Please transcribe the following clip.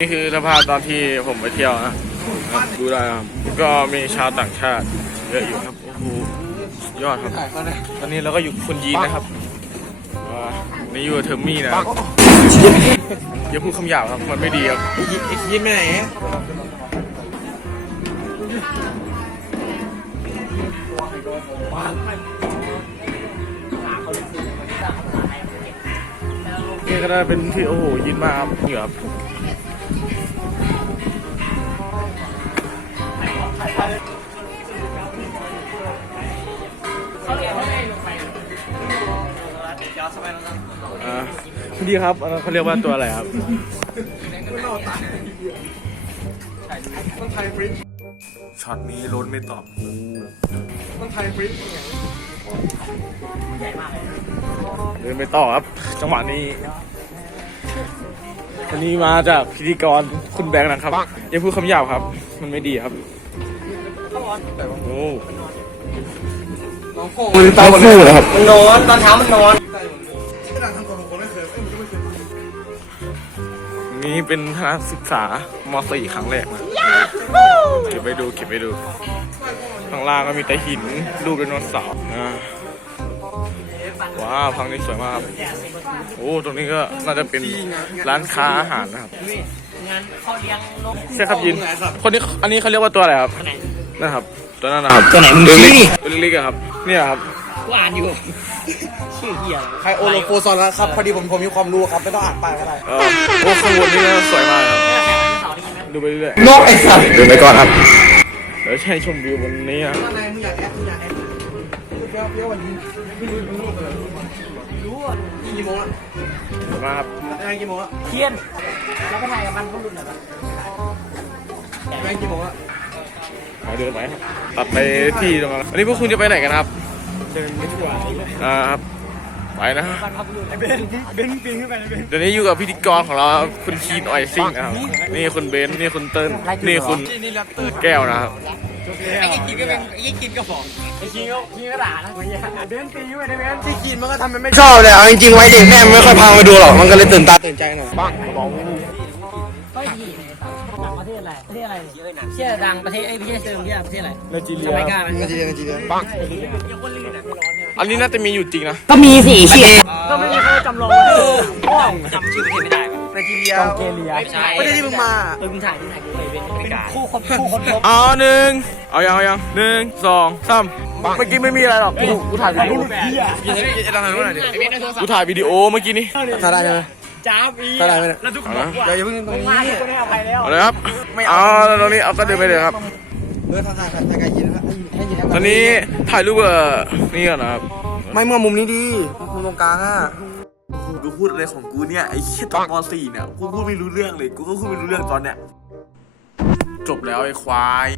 นี่คือสภาพตอนที่ผมไปเที่ยวนะดูได้ครับก็มีชาวต่างชาติเยอะอยู่ครับโอ้โหยอดครับตอนนี้เราก็อยู่คนยีนนะครับอ่านี่อยู่เทอร์มี่นะอย่าพูดคำหยาบครับมันไม่ดีครับไอ้ยิ้มไปไหนนี่ก็ได้เป็นที่โอ้โหยินมากครับนี่ครับ อ่าพี่ครับอันนั้นเขาเรียกว่าตัวอะไรครับต้องไทยฟริ้นช็อตนี้ล้นไม่ตอบกูต้องไทยฟริ้นเดินไปต่อครับ จังหวะนี้อันนี้มาจากพิธีกรคุณแบงค์นะครับอย่าพูดคำหยาบครับ มันไม่ดีครับโอ้น้องโค้งมือเต้าคู่เหรอครับ มันนอนตอนเช้ามันนอน นี่เป็นคณะศึกษาม .4 ครั้งแรกนะเก็บไปดูเก็บไปดู ข้างล่างก็มีแต่หินรูปไดโนเสาร์อ่าว้าวพังนี้สวยมากครับโอ้ตรงนี้ก็น่าจะเป็นร้านค้าอาหารนะครับงานเขาเลี้ยงนกใช่ครับยิน คนนี้อันนี้เขาเรียกว่าตัวอะไรครับ นะครับ ตัวนั้นนะครับตัวไหนมึงตัวชี้เล็ดิกตัวเล็กๆอะครับ เนี่ยครับ กูอ่านอยู่ชื่อเฮียใครโอโลโฟซอนแล้วครับ พอดีผมผมมีความรู้ครับ ไม่ต้องอ่านไปายก็ได้เออโอ้ข้างบนนี่ก็สวยมากครับดูไปเรื่อยนกไอ้สัตว์ดูไปก่อนครับเดี๋ยวให้ชมวิวบนนี้ครับข้างในมึงอยากแอดมึงอยากแอดเปรี้ยวเปรี้ยววันนี้ไม่รู้รู้รู้เลยรู้อะกี่โมงอะมาครับแอดกี่โมงอะเที่ยนแล้วก็ถ่ายกับมันพวกรุ่นหน่อยปะแอดกี่โมงอะมาเดินไปครับตัดไปที่ตรงนั้นวันนี้พวกคุณจะไปไหนกันครับ ดินไม่ทั่วอ่าครับไปนะมันพักรุ่นเบนเบนปีนขึ้นไปนะเบนเดี๋ยวนี้อยู่กับพิธีกรของเราครับคุณคีนออยซิงนะครับนี่คุณเบนซ์นี่คุณเติ้ลนี่คุณนี่แรปเตอร์แก้วนะครับไอ้ยี่กินก็เป็นไอ้ยี่กินก็บอกไอ้กินก็กินก็ด่านะเฮียเบนปีนขึ้นไปนะเบนที่กินมันก็ทำมันไม่ชอบเลยเอาจริงๆไว้เด็กแม่งไม่ค่อยพามาดูหรอกมันก็เลยตื่นตาตื่นใจหน่อยก็ยี่ต่างประเทศ อะไรประเทศอะไรเชี่ยดังประเทศไอ้ประเทศเซิร์ฟเชี่ยประเทศอะไรไนจีเรีจาเมยกาไหมนาทีเดียวนาทีเดียวอันนี้น่าจะมีอยู่จริงนะ ก็มีสิเชี่ยก็ไม่มีใครจำลองไว้จำชื่อประเทศไม่ได้นาทีเดียวเกเลียไม่ใช่ไม่ได้ที่มึงมาเออมึงถ่ายที่ไหนกูไปเป็นเป็นคู่คนคู่คนพบเอาหนึ่งเอายังเอายังหนึ่งสองสามเมื่อกี้ไม่มีอะไรหรอกกูกูถ่ายวิดีโอพี่จะจะทำอะไรหน่อยดิกูถ่ายวิดีโอเมื่อกี้นี้ถ้าได้ไหม จ้าปีถ้าได้ไหมเนี่ยแล้วทุกคนเอานะอย่าอย่าเพิ่งตรงนี้มาทุกคนให้อภัยแล้วเอาเลยครับเอาตรงนี้เอาก็เดินไปเลยครับ เออทางทางทางการยินนะครับให้ยินตอนนี้ถ่ายรูปกับนี่ก่อนนะครับ ไม่เมื่อมุมนี้ดีมุมตรงกลางอะกูพูดอะไรของกูเนี่ยไอ้เชี่ยตอนม .4 เนี่ยกูพูดไม่รู้เรื่องเลยกูก็พูดไม่รู้เรื่องตอนเนี้ยจบแล้วไอ้ควาย